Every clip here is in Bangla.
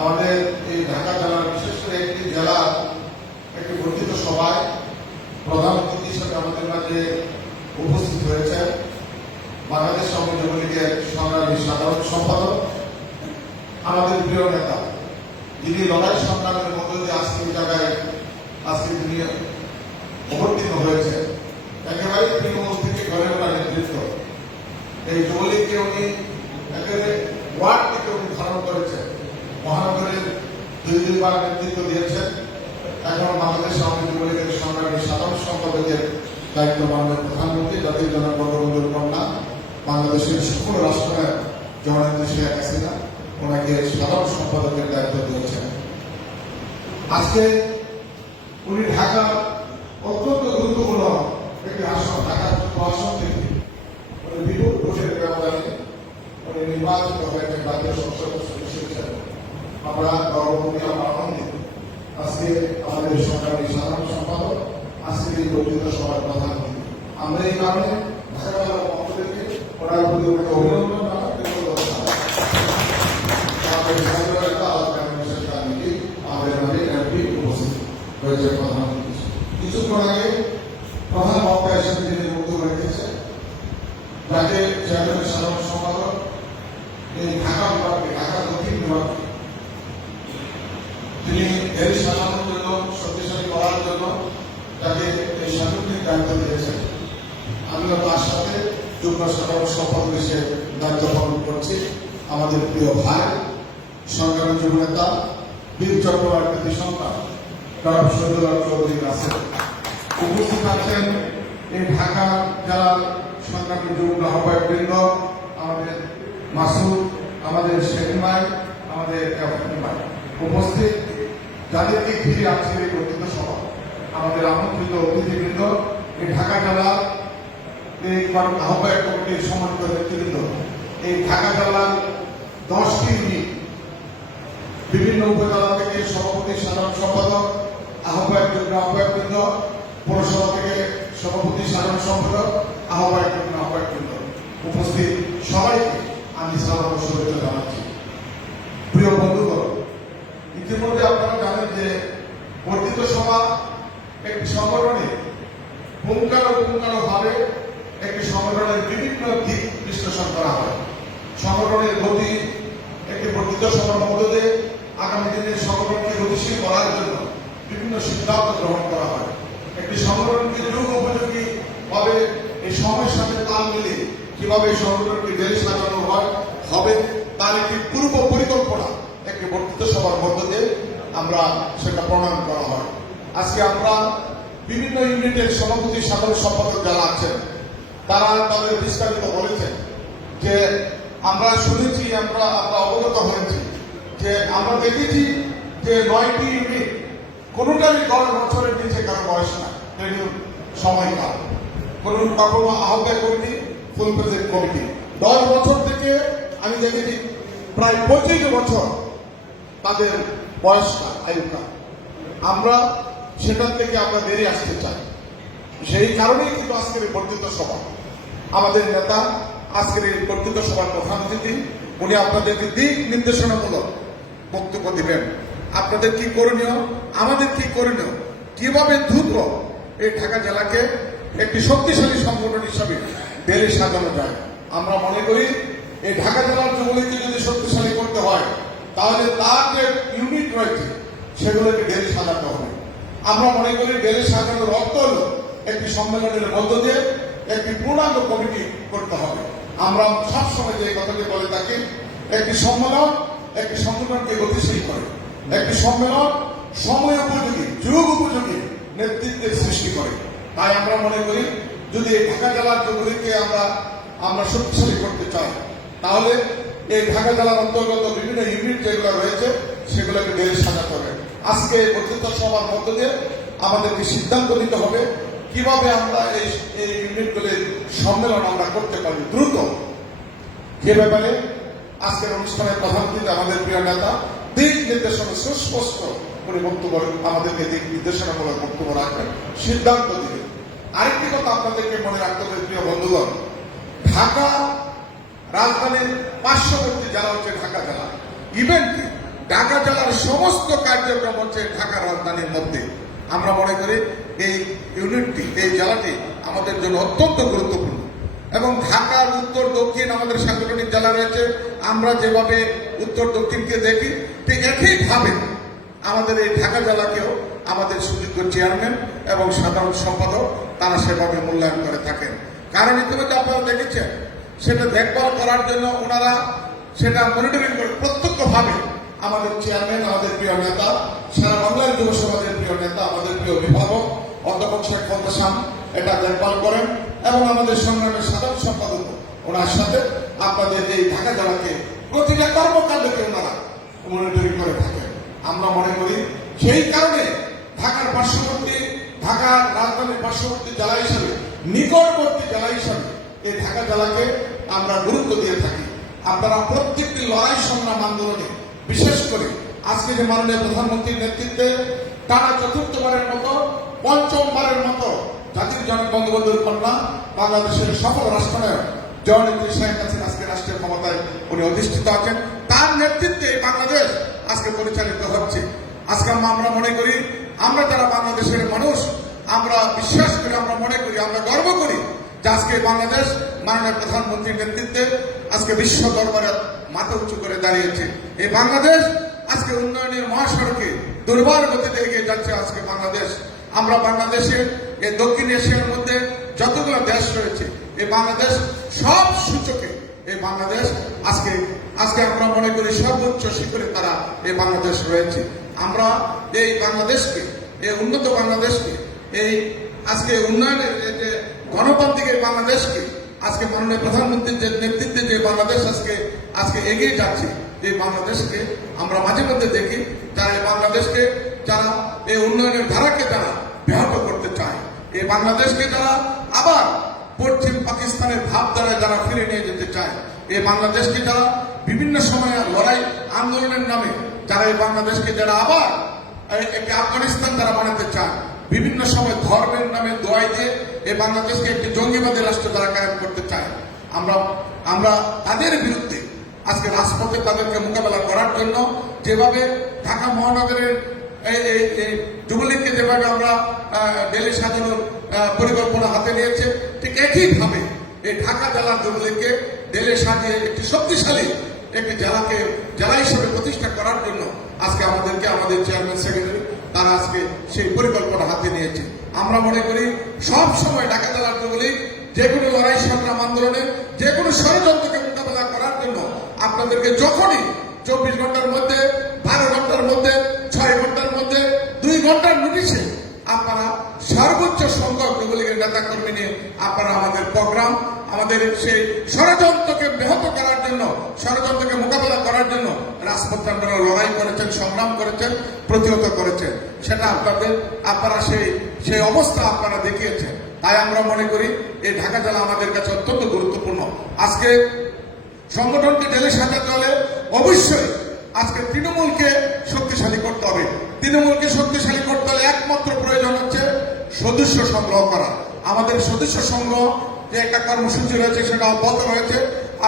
আমাদের এই ঢাকা জেলার বিশেষ করে একটি জেলার একটি বর্ধিত সভায় প্রধান অতিথি হিসেবে আমাদের মাঝে উপস্থিত হয়েছেন বাংলাদেশ আওয়ামী যুবলীগের সংগ্রামী সাধারণ সম্পাদক, আমাদের প্রিয় নেতা, যিনি লড়াই সংগ্রামের মধ্য দিয়ে আজকে এই জায়গায় আজকে তিনি অবতীর্ণ হয়েছে। একেবারে তৃণমূল থেকে ঘরে ওঠা নেতৃত্ব, এই যুবলীগকে উনি একেবারে ওয়ার্ড থেকে উনি ধারণ করেছেন, মহানগরের দুইবার নেতৃত্ব দিয়েছেন। এখন বাংলাদেশ আওয়ামী যুবলীগের সংগ্রামী সাধারণ সম্পাদকের দায়িত্ব মাননীয় প্রধানমন্ত্রী জাতির জনক বঙ্গবন্ধুর কন্যা, বাংলাদেশের সকল রাষ্ট্রের জননেত্রী শেখ হাসিনা ওনাকে সাধারণ সম্পাদকের দায়িত্ব দিয়েছেন। আজকে উনি ঢাকা অত্যন্ত গুরুত্বপূর্ণ একটি আসন, ঢাকার আসন থেকে উনি বিপুল ভোটের ব্যবধানে উনি নির্বাচিত হয়েছেন জাতীয় সংসদ সদস্য হিসেবে। আমরা গর্ববোধী, আমরা আনন্দিত। আজকে আমাদের সরকারি সাধারণ সম্পাদক, আজকে এই বর্ধিত সভার প্রধান অতিথি। আমরা এই কারণে ঢাকা জেলার পক্ষ থেকে ওনার প্রতি অভিনন্দন কিছুক্ষণ আগে প্রধান বক্তা হিসেবে যিনি বক্তব্য রেখেছেন, যাকে চেয়ারম্যানের সাধারণ সম্পাদক এই ঢাকা বিভাগকে, ঢাকা দক্ষিণ বিভাগকে তিনি দেশ সাজানোর জন্য, শক্তিশালী করার জন্য তাকে এই সাংগঠনিক দায়িত্ব দিয়েছেন। আমিও তার সাথে যুগ্ম সাধারণ সম্পাদক হিসেবে দায়িত্ব পালন করছি। আমাদের প্রিয় ভাই, সংগ্রামী যুব নেতা, বীর চক্রবর্তী সন্তান ডক্টর শহীদুল্লাহ চৌধুরী আছেন, উপস্থিত আছেন এই ঢাকা জেলার সংগ্রামী যুব আহ্বায়ক বৃন্দ, আমাদের মাসুদ, আমাদের শেখমাই, আমাদের উপস্থিত যাদেরকে ঘিরে আছে এই বর্ধিত সভা, আমাদের আমন্ত্রিত অতিথিবৃন্দ, এই ঢাকা জেলার এই আহ্বায়ক কমিটির সম্মানিত নেতৃবৃন্দ, এই ঢাকা জেলার 10টি ইউনিট, বিভিন্ন উপজেলা থেকে সভাপতি, সাধারণ সম্পাদক, আহ্বায়ক যুগ্ম আহ্বায়ক বৃন্দ, পৌরসভা থেকে সভাপতি, সাধারণ সম্পাদক, আহ্বায়ক যুগ্ম আহ্বায়ক বৃন্দ, উপস্থিত সবাইকে আমি সালাম ও শুভেচ্ছা জানাচ্ছি। প্রিয় বন্ধুগণ, ইতিমধ্যে আপনারা জানেন যে বর্ধিত সভা একটি সংগঠনে পুঙ্খানুপুঙ্খানুভাবে একটি সংগঠনের বিভিন্ন দিক বিশ্লেষণ করা হয়। সংগঠনের গতি একটি বর্ধিত সভার মধ্য দিয়ে আগামী দিনের সংগঠনকে গতিশীল করার জন্য বিভিন্ন সিদ্ধান্ত গ্রহণ করা হয়। একটি সংগঠনকে যুগ উপযোগী ভাবে এই সময়ের সাথে তাল মিলে কিভাবে এই সংগঠনকে দেশ সাজানো হবে তার একটি পূর্ব পরিকল্পনা একটি বর্ধিত সভার মধ্য দিয়ে আমরা সেটা প্রণয়ন করা হয়। আজকে আমরা বিভিন্ন ইউনিটের সভাপতি, সাধারণ সম্পাদক যারা আছেন তারা তাদের বিস্তারিত বলেছেন যে আমরা শুনেছি, আমরা অবগত হয়েছি যে আমরা দেখেছি যে 9টি ইউনিট কোনোটারই 10 বছরের নিচে কারো বয়স না, সময়কাল কখনো আহ্বায়ক কমিটি, ফুল প্রেসিডেন্ট কমিটি 10 বছর থেকে আমি দেখেছি প্রায় 25 বছর তাদের বয়সটা, আয়ুটা। আমরা সেটার থেকে আমরা বেরিয়ে আসতে চাই। সেই কারণেই কিন্তু আজকের এই বর্ধিত সভা, আমাদের নেতা আজকের এই বর্ধিত সভার প্রধান অতিথি, উনি আপনাদেরকে দিক নির্দেশনামূলক বক্তব্য দিবেন। আপনাদের কি করণীয়, আমাদের কি করণীয়, কিভাবে দ্রুত এই ঢাকা জেলাকে একটি শক্তিশালী সংগঠন হিসাবে বেড়ে সাজানো যায়। আমরা মনে করি এই ঢাকা জেলার যুবলীগকে যদি শক্তিশালী করতে হয় তাহলে তার যে ইউনিট রয়েছে সেগুলোকে বেড়ে সাজাতে হবে। আমরা মনে করি বেড়ে সাজানোর অর্থ হল একটি সম্মেলনের মধ্য দিয়ে একটি পূর্ণাঙ্গ কমিটি করতে হবে। আমরা সবসময় যে কথাটি বলে থাকি, একটি সম্মেলন একটি সংগঠনকে গতিশীল করে, একটি সম্মেলন সময় উপযোগী, যুগ উপযোগী নেতৃত্বের সৃষ্টি করে। তাই আমরা মনে করি যদি ঢাকা জেলার যুবলীগকে আমরা শক্তিশালী করতে চাই তাহলে এই ঢাকা জেলার অন্তর্গত বিভিন্ন ইউনিট যেগুলো রয়েছে সেগুলোকে বেড়ে সাজাতে হবে। আজকে বর্ধিত সভার মধ্য দিয়ে আমাদেরকে সিদ্ধান্ত নিতে হবে কিভাবে আমরা এই ইউনিটগুলির সম্মেলন আমরা করতে পারি দ্রুত। যে ব্যাপারে আজকের অনুষ্ঠানের প্রধান অতিথি আমাদের প্রিয় নেতা দিক নির্দেশনা সুস্পষ্ট করে বক্তব্য, আমাদেরকে দিক নির্দেশনামূলক বক্তব্য রাখবেন, সিদ্ধান্ত দিবেন। আরেকটি কথা আপনাদেরকে মনে রাখতে হবে প্রিয় বন্ধুগণ, ঢাকা রাজধানীর পার্শ্ববর্তী জেলা হচ্ছে ঢাকা জেলা। ইভেন্টে ঢাকা জেলার সমস্ত কার্যক্রম হচ্ছে ঢাকা রাজধানীর মধ্যে। আমরা মনে করি এই ইউনিটটি, এই জেলাটি আমাদের জন্য অত্যন্ত গুরুত্বপূর্ণ। এবং ঢাকার উত্তর দক্ষিণ আমাদের সাংগঠনিক জেলা রয়েছে। আমরা যেভাবে উত্তর দক্ষিণকে দেখি, ঠিক একইভাবে আমাদের এই ঢাকা জেলাকেও আমাদের সুযোগ্য চেয়ারম্যান এবং সাধারণ সম্পাদক তারা সেভাবে মূল্যায়ন করে থাকেন। কারণ ইতিমধ্যে আপনারা দেখেছেন, সেটা দেখভাল করার জন্য ওনারা সেটা মনিটরিং করে প্রত্যক্ষভাবে আমাদের চেয়ারম্যান, আমাদের প্রিয় নেতা, সারা বাংলার যুব সমাজের প্রিয় নেতা, আমাদের প্রিয় অভিভাবক অধ্যাপক শেখ ফজল এটা দেখভাল করেন এবং আমাদের সংগ্রামের সাধারণ সম্পাদক ওনার সাথে আপনাদের এই ঢাকা জেলাকে প্রতিটা কর্মকাণ্ডকে ওনারা মনিটরিং করে থাকেন। আমরা মনে করি সেই কারণে ঢাকার পার্শ্ববর্তী, ঢাকার রাজধানীর পার্শ্ববর্তী জেলা হিসাবে, নিকটবর্তী জেলা হিসাবে এই ঢাকা জেলাকে আমরা গুরুত্ব দিয়ে থাকি। আপনারা প্রত্যেকটি লড়াই সংগ্রাম আন্দোলনে, বিশেষ করে আজকে যে মাননীয় প্রধানমন্ত্রীর নেতৃত্বে টানা চতুর্থবারের মতো, পঞ্চমবারের মতো জাতির জনক বঙ্গবন্ধুর কন্যা, বাংলাদেশের সফল রাষ্ট্রনায়ক জননেত্রী শেখ হাসিনা আজকে রাষ্ট্রের ক্ষমতায় উনি অধিষ্ঠিত আছেন। তার নেতৃত্বে বাংলাদেশ আজকে পরিচালিত হচ্ছে। আজকে আমরা মনে করি, আমরা যারা বাংলাদেশের মানুষ, আমরা বিশ্বাস করি, আমরা মনে করি, আমরা গর্ব করি যে আজকে বাংলাদেশ মাননীয় প্রধানমন্ত্রীর নেতৃত্বে আজকে বিশ্ব দরবারে মাথা উঁচু করে দাঁড়িয়েছে। এই বাংলাদেশ আজকে উন্নয়নের মহাসড়কে দুর্বার গতিতে এগিয়ে যাচ্ছে। আজকে বাংলাদেশ, আমরা বাংলাদেশের এই দক্ষিণ এশিয়ার মধ্যে যতগুলো দেশ রয়েছে, এই বাংলাদেশ সব সূচকে এই বাংলাদেশ আজকে আজকে আমরা মনে করি সর্বোচ্চ শিখরে তারা এই বাংলাদেশ রয়েছে। আমরা এই বাংলাদেশকে, এই উন্নত বাংলাদেশকে, এই আজকে উন্নয়নের যে গণতান্ত্রিক এই বাংলাদেশকে আজকে মাননীয় প্রধানমন্ত্রীর যে নেতৃত্বে যে বাংলাদেশ আজকে এগিয়ে যাচ্ছে, এই বাংলাদেশকে আমরা মাঝে মধ্যে দেখি যারা এই বাংলাদেশকে, যারা এই উন্নয়নের ধারাকে যারা ব্যাহত করতে চায়, এই বাংলাদেশকে যারা আবার পশ্চিম পাকিস্তানের ভাবধারায় যারা ফিরে নিয়ে যেতে চায়, এই বাংলাদেশকে যারা বিভিন্ন সময় লড়াই আন্দোলনের নামে যারা এই বাংলাদেশকে যারা আবার একটি আফগানিস্তান যারা বানাতে চায়, বিভিন্ন সময় ধর্মের নামে দোয়াই দিয়ে এই বাংলাদেশকে একটি জঙ্গিবাদী রাষ্ট্র দ্বারা কায়েম করতে চায়, আমরা তাদের বিরুদ্ধে আজকে রাজপথে তাদেরকে মোকাবেলা করার জন্য যেভাবে ঢাকা মহানগরের যুবলীগকে যেভাবে আমরা ডেলি সাজানোর পরিকল্পনা হাতে নিয়েছে, ঠিক একইভাবে এই ঢাকা জেলার যুবলীগকে ডেলি সাজিয়ে একটি শক্তিশালী একটি জেলা হিসেবে প্রতিষ্ঠা করার জন্য আজকে আমাদেরকে আমাদের চেয়ারম্যান সেক্রেটারি তারা আজকে সেই পরিকল্পনা হাতে নিয়েছে। আমরা মনে করি সব সময় ঢাকা জেলার যুবলীগ যে কোনো লড়াই সংগ্রাম আন্দোলনে, যে কোনো ষড়যন্ত্রকে মোকাবেলা করার জন্য আপনাদেরকে যখনই 24 ঘন্টার মধ্যে, 12 ঘন্টার মধ্যে, 6 ঘন্টার মধ্যে, 2 ঘন্টার নোটিশে আপনারা সর্বোচ্চ সংখ্যক যুবলীগের নেতা কর্মী নিয়ে আপনারা আমাদের প্রোগ্রাম, আমাদের সেই ষড়যন্ত্রকে ব্যাহত করার জন্য, ষড়যন্ত্রকে মোকাবেলা করার জন্য রাজপথে আপনারা লড়াই করেছেন, সংগ্রাম করেছেন, প্রতিহত করেছেন। সেটা আপনারা সেই অবস্থা আপনারা দেখিয়েছেন। তাই আমরা মনে করি এই ঢাকা জেলা আমাদের কাছে অত্যন্ত গুরুত্বপূর্ণ। আজকে সংগঠনকে ঢেলে সাজাতে হলে অবশ্যই আজকে তৃণমূলকে শক্তিশালী করতে হবে। তৃণমূলকে শক্তিশালী করতে হলে একমাত্র প্রয়োজন হচ্ছে সদস্য সংগ্রহ করা। আমাদের সদস্য সংগ্রহ যে একটা কর্মসূচি রয়েছে সেটা অব্যাহত রয়েছে।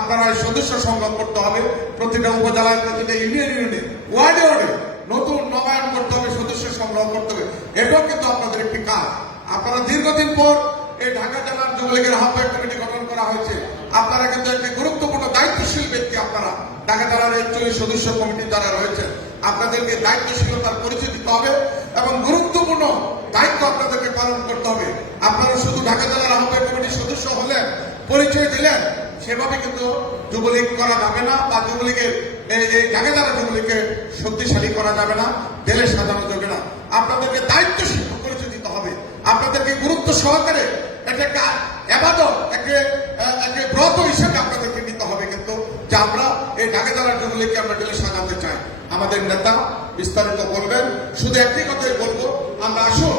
আপনারা সদস্য সংগ্রহ করতে হবে। প্রতিটা উপজেলায়, প্রতিটা ইউনিয়নে, ওয়ার্ডে ওয়ার্ডে নতুন নবায়ন করতে হবে, সদস্য সংগ্রহ করতে হবে। এটাও কিন্তু আপনাদের একটি কাজ। আপনারা দীর্ঘদিন পর এই ঢাকা জেলার যুবলীগের আহ্বায়ক কমিটি গঠন করা হয়েছে। আপনারা কিন্তু একটি গুরুত্বপূর্ণ দায়িত্বশীল ব্যক্তি। আপনারা ঢাকা জেলার 41 সদস্য কমিটি যারা রয়েছে, আপনাদেরকে দায়িত্বশীলতার পরিচয় দিতে হবে এবং গুরুত্বপূর্ণ দায়িত্ব আপনাদেরকে পালন করতে হবে। আপনারা শুধু ঢাকা জেলার আহ্বায়ক কমিটির সদস্য হলেন, পরিচয় দিলেন, সেভাবে কিন্তু যুবলীগ করা যাবে না, বা যুবলীগের এই ঢাকা জেলা যুবলীগকে শক্তিশালী করা যাবে না, জেলে সাজানো যাবে না। আপনাদেরকে দায়িত্বশীল পরিচয় দিতে হবে। আপনাদেরকে গুরুত্ব সহকারে একটা ইবাদত, একটা ব্রত হিসেবে আপনাদেরকে নিতে হবে। কিন্তু যে আমরা এই ঢাকা জেলার যুবলীগকে আমরা জেলে সাজাতে চাই। আমাদের নেতা বিস্তারিত বলবেন, শুধু একটি কথাই বলবো, আমরা আসুন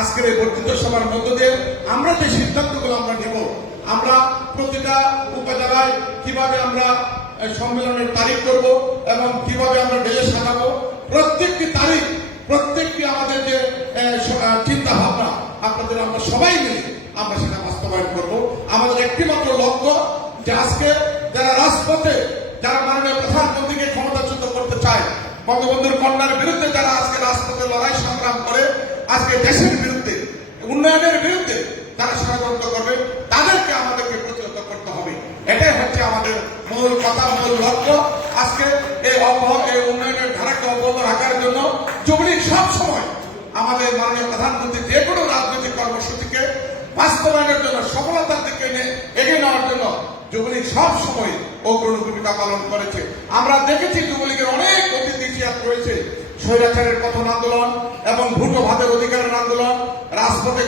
আজকের এই বর্ধিত সভার মধ্য দিয়ে আমরা যে সিদ্ধান্তগুলো আমরা নেব, আমরা প্রতিটা উপজেলায় কিভাবে আমরা সম্মেলনের তারিখ করব এবং কিভাবে আমরা ডেলে সাজাবো, প্রত্যেকটি তারিখ, প্রত্যেকটি আমাদের যে চিন্তা ভাবনা আপনাদের আমরা সবাই মিলে আমরা সেটা বাস্তবায়ন করব। আমাদের একটি মাত্র লক্ষ্য যে আজকে যারা রাজপথে, যারা মাননীয় প্রধানমন্ত্রীকে ক্ষমতাচ্যুত করতে চায়, বঙ্গবন্ধুর কন্যার বিরুদ্ধে যারা আজকে রাজপথে লড়াই সংগ্রাম করে আজকে দেশের বিরুদ্ধে উন্নয়নের বিরুদ্ধে যারা ষড়যন্ত্র করবে তাদেরকে আমাদেরকে প্রতিহত করতে হবে। এটাই হচ্ছে আমাদের মূল কথা, মূল লক্ষ্য। আজকে এই উন্নয়নের ধারাকে অব্যাহত রাখার জন্য যুবলীগ সব সময় আমাদের মাননীয় প্রধানমন্ত্রী যে কোনো রাজনৈতিক কর্মসূচিকে বাস্তবায়নের জন্য সফলতার দিকে এগিয়ে নেওয়ার জন্য যুবলীগ সব সময় অগ্রণী ভূমিকা পালন করেছে। আমরা দেখেছি যুবলীগের অনেক অতীত ইতিহাস রয়েছে। স্বৈরাচারের পতন আন্দোলন এবং ভোট ভাতের অধিকারের আন্দোলন, রাজপথে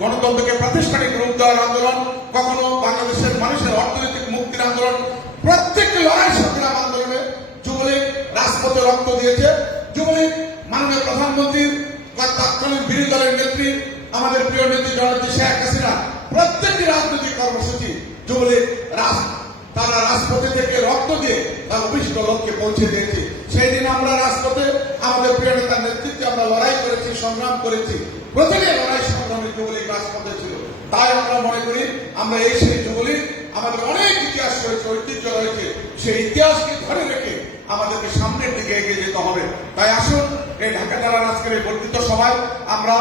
গণতন্ত্রকে প্রাতিষ্ঠানিক রূপ দেওয়ার আন্দোলন, কখনো বাংলাদেশের মানুষের অর্থনৈতিক মুক্তির আন্দোলন, প্রত্যেকটি লড়াই সংগ্রাম আন্দোলনে যুবলীগ রাজপথে রক্ত দিয়েছে। যুবলীগ মাননীয় প্রধানমন্ত্রীর তৎকালীন বিরোধী দলের নেত্রী আমাদের প্রিয় নেত্রী জননেত্রী শেখ হাসিনা প্রত্যেকটি রাজনৈতিক কর্মসূচি যুবলীগ তারা রাজপথে থেকে রক্ত দিয়ে তার অভিষ্ট লক্ষ্যে পৌঁছে দিয়েছে। সেই দিন আমরা রাজপথে আমাদের প্রিয় নেতার নেতৃত্বে আমরা লড়াই করেছি, সংগ্রাম করেছি। প্রতিটি লড়াই সংগ্রামে যুবলীগ রাজপথে ছিল। তাই আমরা মনে করি আমরা এই সেই যুবলীগ, আমাদের অনেক ইতিহাস রয়েছে, ঐতিহ্য রয়েছে, সেই ইতিহাসকে ধরে রেখে আমাদেরকে সামনের দিকে এগিয়ে যেতে হবে। তাই আসুন এই ঢাকা জেলার আজকের এই বর্ধিত সভায় আমরা